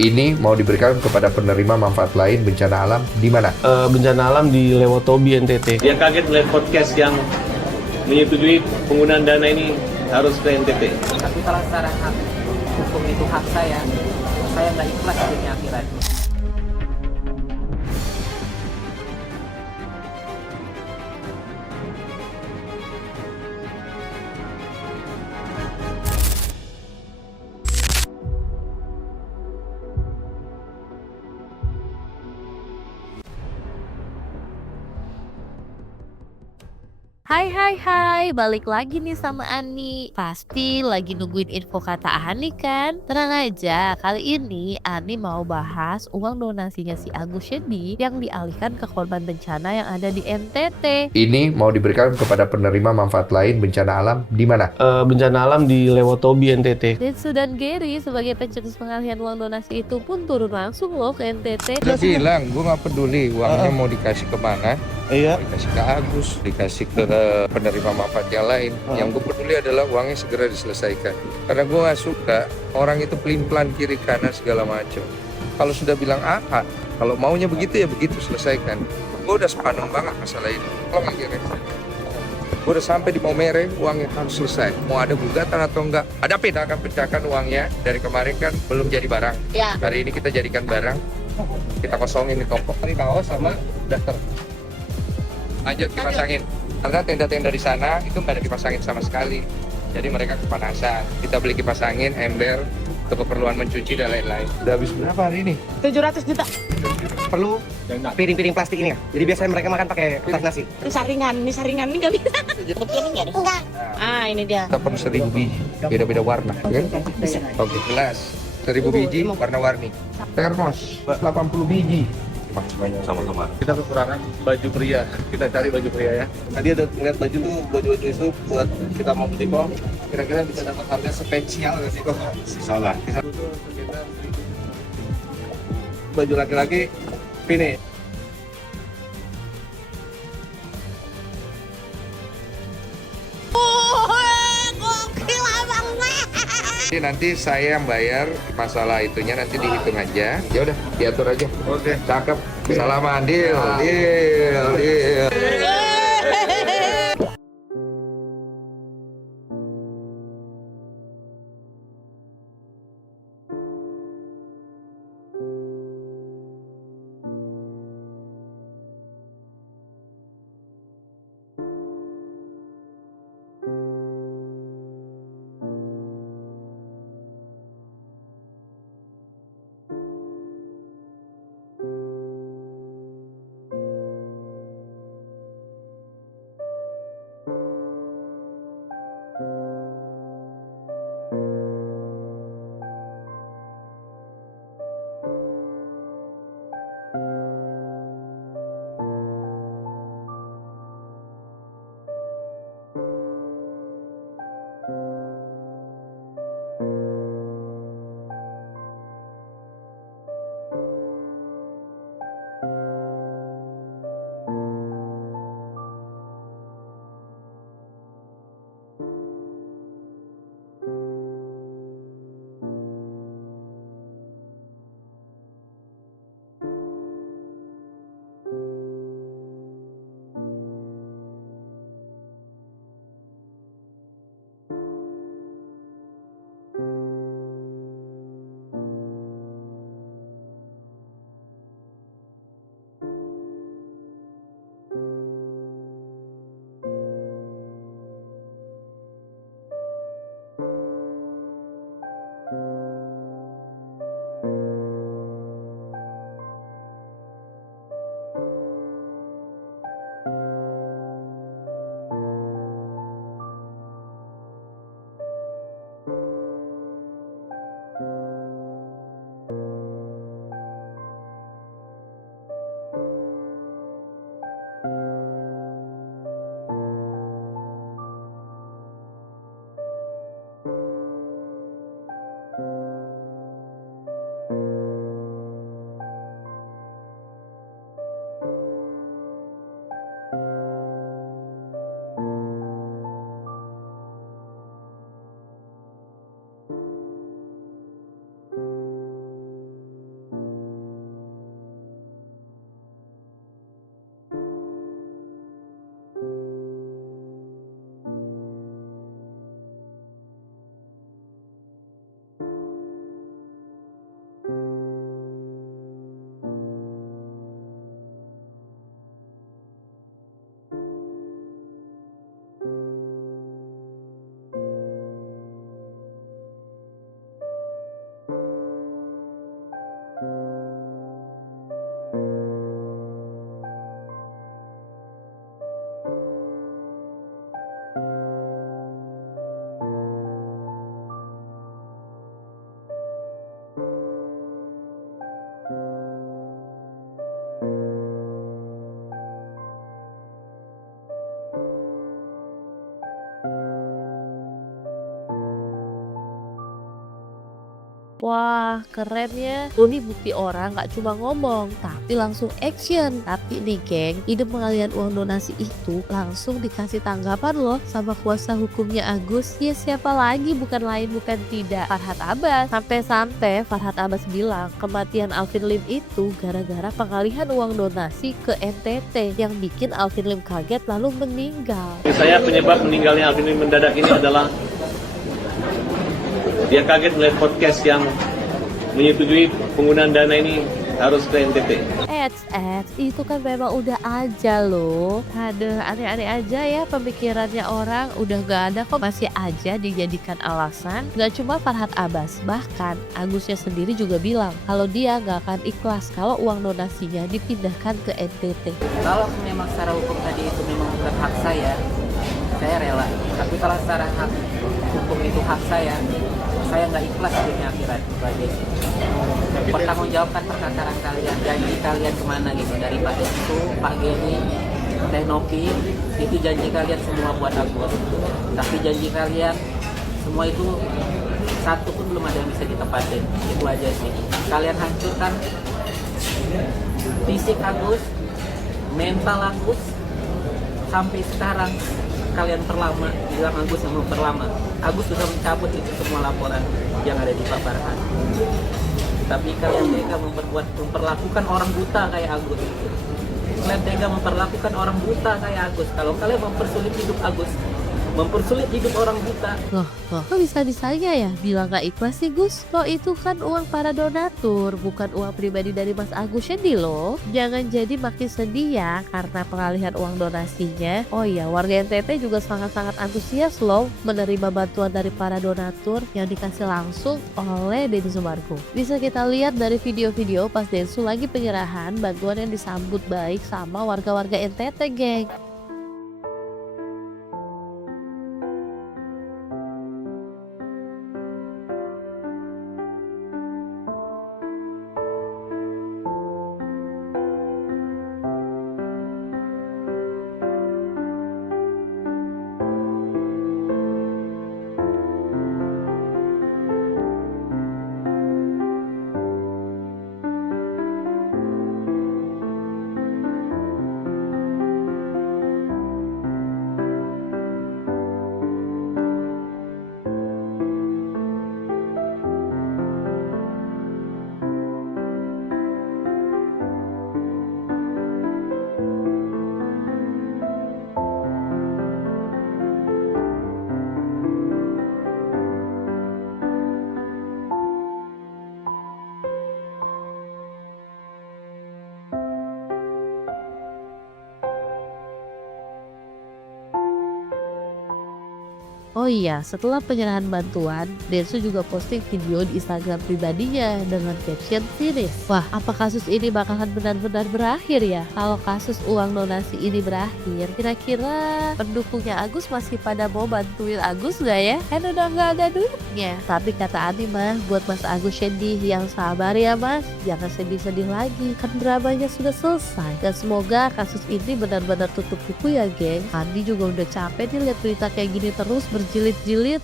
Ini mau diberikan kepada penerima manfaat lain bencana alam di mana? Bencana alam di Lewotobi, NTT. Dia kaget melihat podcast yang menyetujui penggunaan dana ini harus ke NTT. Tapi kalau secara hak hukum itu hak saya nggak ikhlas dunia akhirat. Hai, balik lagi nih sama Ani. Pasti lagi nungguin info kata Ani kan? Tenang aja, kali ini Ani mau bahas uang donasinya si Agus Shedi yang dialihkan ke korban bencana yang ada di NTT. Ini mau diberikan kepada penerima manfaat lain bencana alam di mana? Bencana alam di Lewotobi, NTT. Dan Sudan Gary sebagai pencetus pengalihan uang donasi itu pun turun langsung loh ke NTT. Udah bilang, gue nggak peduli uangnya mau dikasih kemana. Iya. Mau dikasih ke Agus, dikasih ke penerima manfaat yang lain. Yang gue peduli adalah uangnya segera diselesaikan. Karena gue nggak suka orang itu pelin-pelan kiri kanan segala macam. Kalau sudah bilang A, kalau maunya begitu ya begitu selesaikan. Gue udah sepaneng banget masalah ini. Kalau mikirnya, gue udah sampai di Maumere, uangnya harus selesai. Mau ada gugatan atau enggak? Ada akan pecahkan uangnya. Dari kemarin kan belum jadi barang. Ya. Hari ini kita jadikan barang. Kita kosongin di toko. Ini kaos sama daster. Lanjut dipasangin. Karena tenda-tenda di sana itu nggak ada dipasangin sama sekali. Jadi mereka kepanasan. Kita beli kipas angin, ember, untuk keperluan mencuci dan lain-lain. Udah habis berapa hari ini? 700 juta. Perlu piring-piring plastik ini ya. Jadi biasanya mereka makan pakai kertas nasi. Ini saringan ini nggak bisa. Enggak. Ah, ini dia. Kita perlu 1000 biji, beda-beda warna, kan? Oke, gelas 1000 biji, warna-warni. Termos 80 biji. Sama-sama. Kita kekurangan baju pria. Kita cari baju pria ya. Tadi ada ngeliat baju tuh, baju-baju itu buat kita mau beli kok. Kira-kira bisa dapat harga spesial nggak sih kok? Salah. Baju laki-laki, ini. Jadi nanti saya yang bayar masalah itunya nanti dihitung aja. Ya udah, diatur aja. Oke. Cakep. Salaman, deal. Wah, keren ya. Ini bukti orang gak cuma ngomong, tapi langsung action. Tapi nih geng, ide pengalihan uang donasi itu langsung dikasih tanggapan loh sama kuasa hukumnya Agus. Ya siapa lagi, bukan lain bukan tidak Farhad Abbas. Sampai-sampai Farhad Abbas bilang kematian Alvin Lim itu gara-gara pengalihan uang donasi ke NTT yang bikin Alvin Lim kaget lalu meninggal. Saya penyebab meninggalnya Alvin Lim mendadak ini adalah dia kaget melihat podcast yang menyetujui penggunaan dana ini harus ke NTT. Itu kan memang udah aja loh. Aduh, aneh-aneh aja ya pemikirannya orang. Udah gak ada kok masih aja dijadikan alasan. Gak cuma Farhad Abbas, bahkan Agusnya sendiri juga bilang kalau dia gak akan ikhlas kalau uang donasinya dipindahkan ke NTT. Kalau memang secara hukum tadi itu memang bukan hak saya rela. Tapi kalau secara hak hukum itu hak saya nggak ikhlas dunia akhirat sebagai pertanggungjawabkan perkataan kalian, janji kalian kemana gitu, dari Pak Desu, Pak Geni, Teh Nopi, itu janji kalian semua buat Agus. Tapi janji kalian semua itu satu pun belum ada yang bisa ditepatin. Itu aja sih. Kalian hancurkan fisik Agus, mental Agus, sampai sekarang kalian perlama, bilang Agus yang memperlama. Agus sudah mencabut itu semua laporan yang ada di Pak Farhan. Tapi kalian tega memperlakukan orang buta kayak Agus. Kalian tega memperlakukan orang buta kayak Agus. Kalau kalian mempersulit hidup Agus, mempersulit hidup orang buta. Loh, kok bisa-bisanya ya bilang gak ikhlas sih Gus? Loh itu kan uang para donatur, bukan uang pribadi dari Mas Agus Shendi loh. Jangan jadi makin sedih ya karena pengalihan uang donasinya. Oh iya, warga NTT juga sangat-sangat antusias loh menerima bantuan dari para donatur yang dikasih langsung oleh Denny Sumargo. Bisa kita lihat dari video-video pas Densu lagi penyerahan bantuan yang disambut baik sama warga-warga NTT, geng. Oh iya, setelah penyerahan bantuan, Densu juga posting video di Instagram pribadinya dengan caption sinis. Wah, apa kasus ini bakalan benar-benar berakhir ya? Kalau kasus uang donasi ini berakhir, kira-kira pendukungnya Agus masih pada mau bantuin Agus gak ya? Kan udah gak ada duitnya. Tapi kata Ani mah, buat Mas Agus Shendi yang sabar ya mas, jangan sedih-sedih lagi. Kan dramanya sudah selesai. Dan semoga kasus ini benar-benar tutup buku ya geng. Ani juga udah capek nih lihat berita kayak gini terus berjilid-jilid.